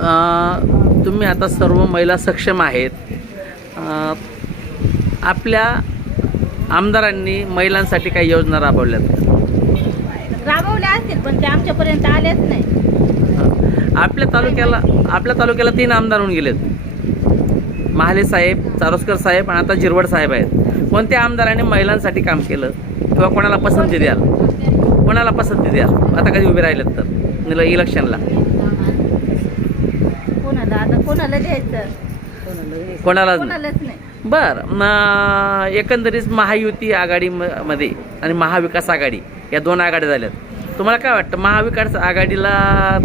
तुम्ही आता सर्व महिला सक्षम आहेत. आपल्या आमदारांनी महिलांसाठी काही योजना राबवल्यात? राबवल्या असतील पण ते आमच्यापर्यंत आलेच नाही. आपल्या तालुक्याला 3 आमदार होऊन गेलेत. महाले साहेब, चारोस्कर साहेब आणि आता जिरवड साहेब आहेत. कोणत्या आमदारांनी महिलांसाठी काम केलं? किंवा कोणाला पसंती द्याल? कोणाला पसंती द्याल आता कधी उभे राहिलेत तर इलेक्शनला? कोणाला द्यायचं? कोणालाच नाही. बरं, एकंदरीत महायुती आघाडीमध्ये आणि महाविकास आघाडी या 2 आघाड्या झाल्यात. तुम्हाला काय वाटतं, महाविकास आघाडीला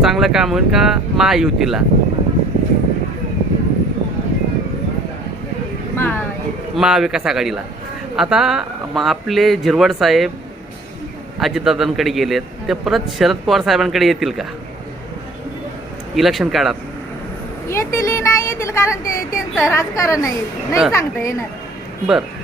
चांगलं काम होईल का महायुतीला? महाविकास आघाडीला. आता आपले जिरवड साहेब अजितदादांकडे गेलेत, ते परत शरद पवार साहेबांकडे येतील का इलेक्शन काळात? येतील नाही येतील, कारण ते त्यांचं राजकारण आहे, नाही सांगता येणार. बरं.